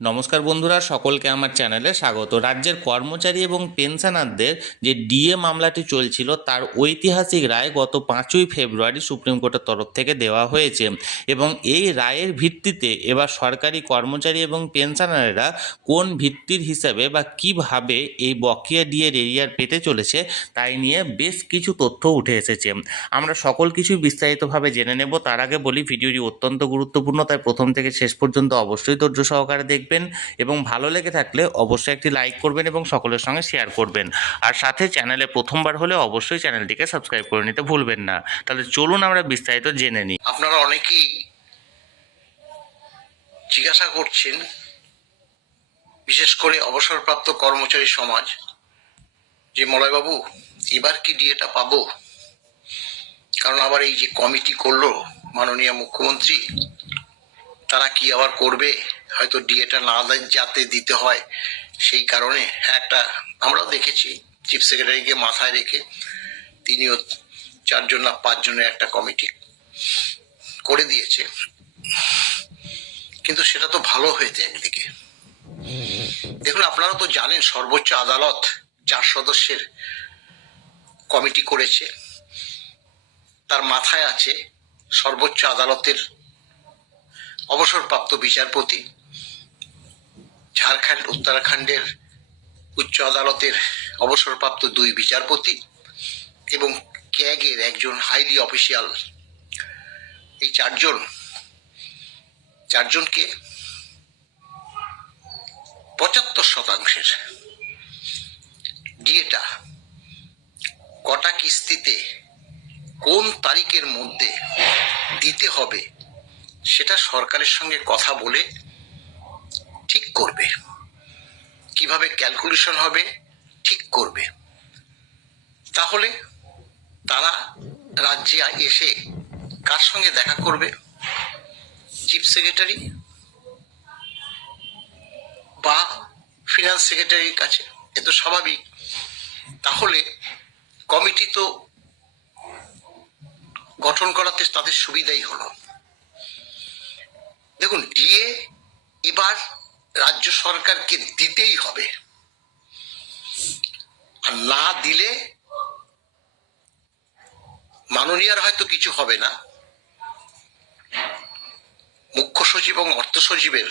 নমস্কার বন্ধুরা, সকলকে আমার চ্যানেলে স্বাগত। রাজ্যের কর্মচারী এবং পেনশনারদের যে ডিএ মামলাটি চলছিল তার ঐতিহাসিক রায় গত 5ই ফেব্রুয়ারি সুপ্রিম কোর্টের তরফ থেকে দেওয়া হয়েছে এবং এই রায়ের ভিত্তিতে এবার সরকারি কর্মচারী এবং পেনশনাররা কোন ভিত্তির হিসাবে বা কিভাবে এই বকেয়া ডিএর এরিয়ার পেতে চলেছে তাই নিয়ে বেশ কিছু তথ্য উঠে এসেছে। আমরা সকল কিছুই বিস্তারিতভাবে জেনে নেব। তার আগে বলি, ভিডিওটি অত্যন্ত গুরুত্বপূর্ণ, তাই প্রথম থেকে শেষ পর্যন্ত অবশ্যই ধৈর্য সহকারে দেখবেন এবং ভালো লেগে থাকলে অবশ্যই একটি লাইক করবেন এবং সকলের সঙ্গে শেয়ার করবেন। আর সাথে চ্যানেলে প্রথমবার হলে অবশ্যই চ্যানেলটিকে সাবস্ক্রাইব করে নিতে ভুলবেন না। তাহলে চলুন আমরা বিস্তারিত জেনে নিই। আপনারা অনেকেই জিজ্ঞাসা করছেন, বিশেষ করে অবসরপ্রাপ্ত কর্মচারী সমাজ, যে মলয়বাবু এবার কি ডিএটা পাবো? কারণ আবার এই যে কমিটি করলো মাননীয় মুখ্যমন্ত্রী, তারা কি আবার করবে? হয়তো ডিএটা না যাতে দিতে হয় সেই কারণে। হ্যাঁ, একটা আমরাও দেখেছি চিফ সেক্রেটারিকে মাথায় রেখে তিনিও 4জন না 5 জনের একটা কমিটি করে দিয়েছে, কিন্তু সেটা তো ভালো হয়েছে একদিকে। দেখুন, আপনারা তো জানেন সর্বোচ্চ আদালত 4 সদস্যের কমিটি করেছে। তার মাথায় আছে সর্বোচ্চ আদালতের অবসরপ্রাপ্ত বিচারপতি, ঝাড়খণ্ড উত্তরাখণ্ডের উচ্চ আদালতের অবসরপ্রাপ্ত 2 বিচারপতি এবং ক্যাগের একজন হাইলি অফিসিয়াল। এই চারজনকে 75% ডিএটা কটা কিস্তিতে কোন তারিখের মধ্যে দিতে হবে সেটা সরকারের সঙ্গে কথা বলে ঠিক করবে। কিভাবে ক্যালকুলেশন হবে ঠিক করবে। তাহলে তারা রাজ্যে এসে কার সঙ্গে দেখা করবে? চিফ সেক্রেটারি বা ফিনান্স সেক্রেটারির কাছে। এ তো স্বাভাবিক। তাহলে কমিটি তো গঠন করাতে তাদের সুবিধাই হলো। দেখুন, ডিএ এবার রাজ্য সরকারকে দিতেই হবে, আর না দিলে মাননীয়ার হয়তো কিছু হবে না, মুখ্য সচিব এবং অর্থ সচিবের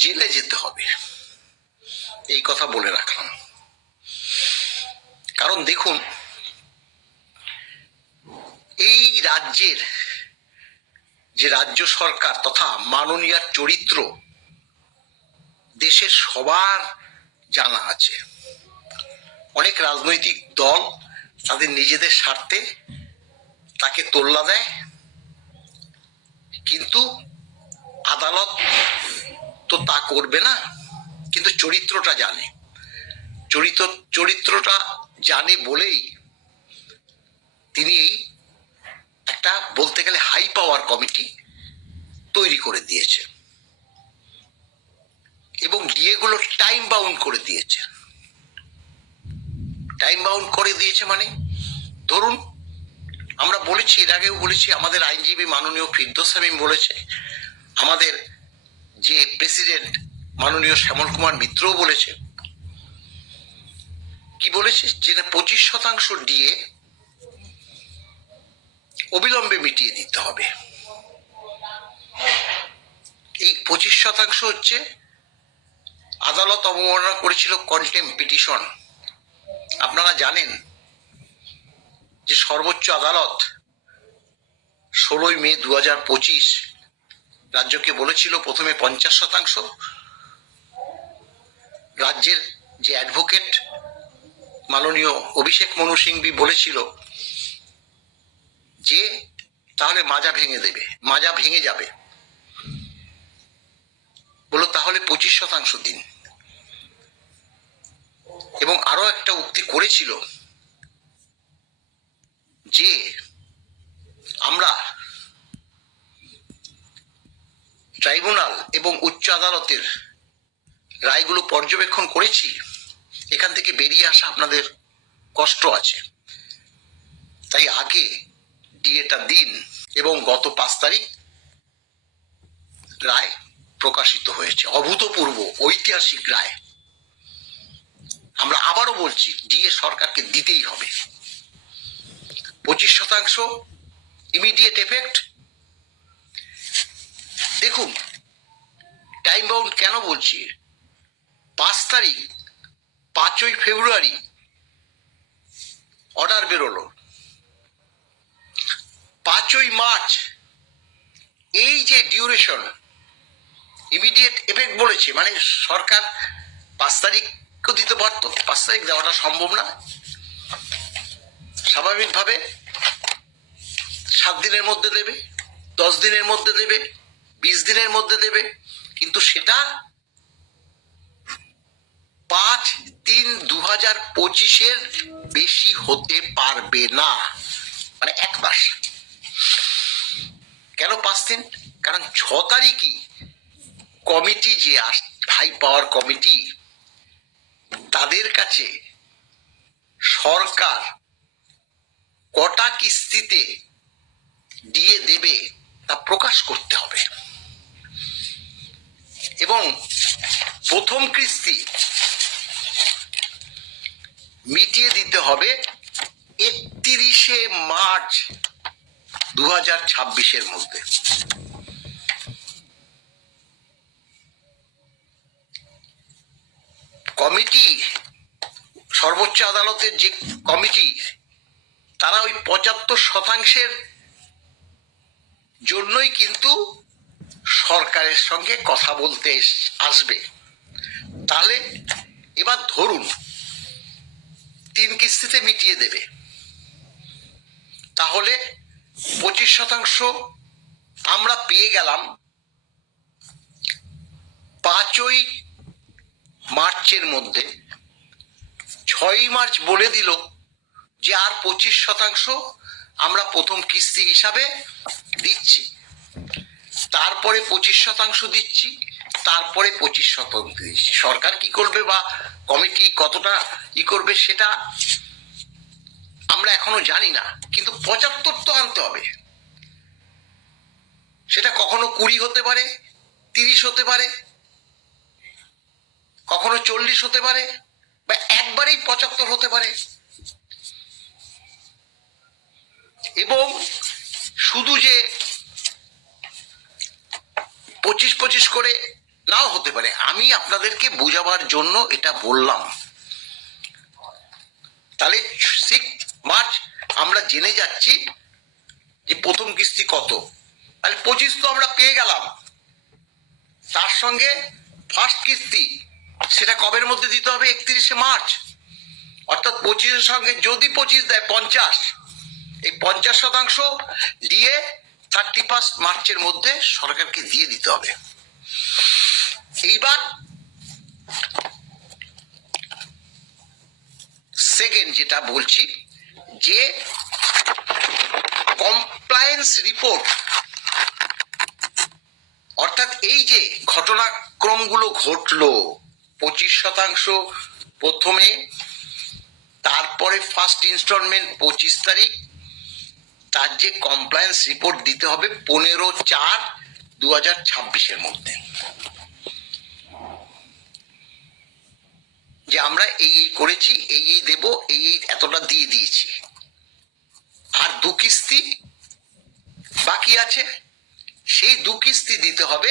জেলে যেতে হবে। এই কথা বলে রাখলাম। কারণ দেখুন, এই রাজ্যের যে রাজ্য সরকার তথা মাননীয়ার চরিত্র দেশের সবার জানা আছে। অনেক রাজনৈতিক দল তাদের নিজেদের স্বার্থে তাকে তোল্লা দেয়, কিন্তু আদালত তো তা করবে না। কিন্তু চরিত্রটা জানে, চরিত্রটা জানে বলেই তিনি এই একটা বলতে গেলে হাই পাওয়ার কমিটি তৈরি করে দিয়েছে এবং ডিএ গুলো টাইম বাউন্ড করে দিয়েছে। টাইম বাউন্ড করে দিয়েছে মানে, ধরুন আমরা বলেছি, এর আগেও বলেছি, আমাদের আইনজীবী মাননীয় ফিরদৌস শামীম বলেছে, আমাদের যে প্রেসিডেন্ট মাননীয় শ্যামল কুমার মিত্রও বলেছে। কি বলেছে? যে 25% ডিএ অবিলম্বে মিটিয়ে দিতে হবে। এই 25% হচ্ছে আদালত অবমাননা করেছিল কন্টেম্প পিটিশন। আপনারা জানেন যে সর্বোচ্চ আদালত 16ই মে 2025 রাজ্যকে বলেছিল প্রথমে 50%। রাজ্যের যে অ্যাডভোকেট মাননীয় অভিষেক মনু সিংভি বলেছিল যে তাহলে মাজা ভেঙে যাবে, বলো তাহলে 25% দিন। এবং আরো একটা উক্তি করেছিল যে আমরা ট্রাইব্যুনাল এবং উচ্চ আদালতের রায়গুলো পর্যবেক্ষণ করেছি, এখান থেকে বেরিয়ে আসা আপনাদের কষ্ট আছে, তাই আগে ডিএটা দিন। এবং গত 5 তারিখ রায় প্রকাশিত হয়েছে, অভূতপূর্ব ঐতিহাসিক রায়। আমরা আবারও বলছি, ডিএ সরকারকে দিতেই হবে। 25% ইমিডিয়েট এফেক্ট। দেখুন, টাইম বাউন্ড কেন বলছি, 5 তারিখ 5ই ফেব্রুয়ারি অর্ডার বেরোলো, 5ই মার্চ এই যে ডিউরেশন, ইমিডিয়েট এফেক্ট বলেছে, মানে সরকার 5 তারিখও দিতে পারতো, 5 তারিখ দেওয়াটা সম্ভব না। স্বাভাবিকভাবে 7 দিনের মধ্যে দেবে, 10 দিনের মধ্যে দেবে, 20 দিনের মধ্যে দেবে, কিন্তু সেটা 5/3/2025 বেশি হতে পারবে না, মানে 1 মাস। কেন 5 দিন? কারণ 6 তারিখই কমিটি, যে হাই পাওয়ার কমিটি, তাদের কাছে সরকার কটা কিস্তিতে দিয়ে দেবে তা প্রকাশ করতে হবে, এবং প্রথম কিস্তি মিটিয়ে দিতে হবে 31শে মার্চ 2026 মধ্যে। কমিটি, সর্বোচ্চ আদালতের যে কমিটি, তারা ওই 75% জন্যই কিন্তু সরকারের সঙ্গে কথা বলতে আসবে। তাহলে এবার ধরুন 3 কিস্তিতে মিটিয়ে দেবে, তাহলে 25% আমরা পেয়ে গেলাম 5ই মার্চের মধ্যে। 6ই মার্চ বলে দিল যে আর 25% আমরা প্রথম কিস্তি হিসাবে দিচ্ছি, তারপরে 25% দিচ্ছি, তারপরে 25% দিচ্ছি। সরকার কি করবে বা কমিটি কতটা ই করবে সেটা আমরা এখনো জানি না, কিন্তু 75 তো আনতে হবে। সেটা কখনো 20 হতে পারে, 30 হতে পারে, কখনো 40 হতে পারে, বা একবারেই 75 হতে পারে। এবং শুধু যে 25 করে নাও হতে পারে, আমি আপনাদেরকে বোঝাবার জন্য এটা বললাম। তাহলে 6 মার্চ আমরা জেনে যাচ্ছি যে প্রথম কিস্তি কত, তাহলে 25 তো আমরা পেয়ে গেলাম। তার সঙ্গে ফার্স্ট কিস্তি সেটা কবের মধ্যে দিতে হবে? 31শে মার্চ। অর্থাৎ 25-এর সঙ্গে যদি 25 দেয় 50, এই 50% দিয়ে 31 মার্চের মধ্যে সরকারকে দিয়ে দিতে হবে। এইবার সেকেন্ড যেটা বলছি, যে কমপ্লায়েন্স রিপোর্ট, অর্থাৎ এই যে ঘটনাক্রমগুলো ঘটলো, 25% প্রথমে, তারপরে ফার্স্ট ইনস্টলমেন্ট 25 তারিখ, তার যে কমপ্লায়েন্স রিপোর্ট দিতে হবে 15/4/2026 মধ্যে, যে আমরা এই করেছি, এই দেব, এই এতটা দিয়ে দিয়েছি। আর 2 কিস্তি বাকি আছে, সেই 2 কিস্তি দিতে হবে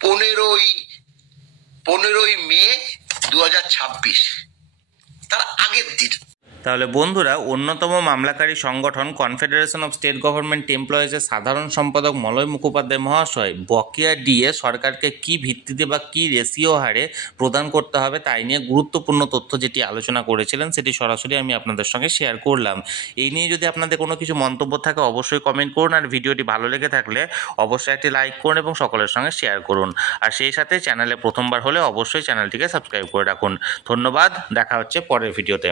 15ই মে 2026, তার আগের দিন। তাহলে বন্ধুরা, অন্যতম মামলাকারী সংগঠন কনফেডারেশন অফ স্টেট গভর্নমেন্ট এমপ্লয়িজের সাধারণ সম্পাদক মলয় মুখোপাধ্যায় মহাশয় বকেয়া ডিএ সরকারকে কি ভিত্তিতে বা কি রেশিও হারে প্রদান করতে হবে তাই নিয়ে গুরুত্বপূর্ণ তথ্য যেটি আলোচনা করেছিলেন, সেটি সরাসরি আমি আপনাদের সঙ্গে শেয়ার করলাম। এই নিয়ে যদি আপনাদের কোনো কিছু মন্তব্য থাকে অবশ্যই কমেন্ট করুন, আর ভিডিওটি ভালো লেগে থাকলে অবশ্যই একটি লাইক করুন এবং সকলের সঙ্গে শেয়ার করুন। আর সেই সাথে চ্যানেলে প্রথমবার হলে অবশ্যই চ্যানেলটিকে সাবস্ক্রাইব করে রাখুন। ধন্যবাদ, দেখা হচ্ছে পরের ভিডিওতে।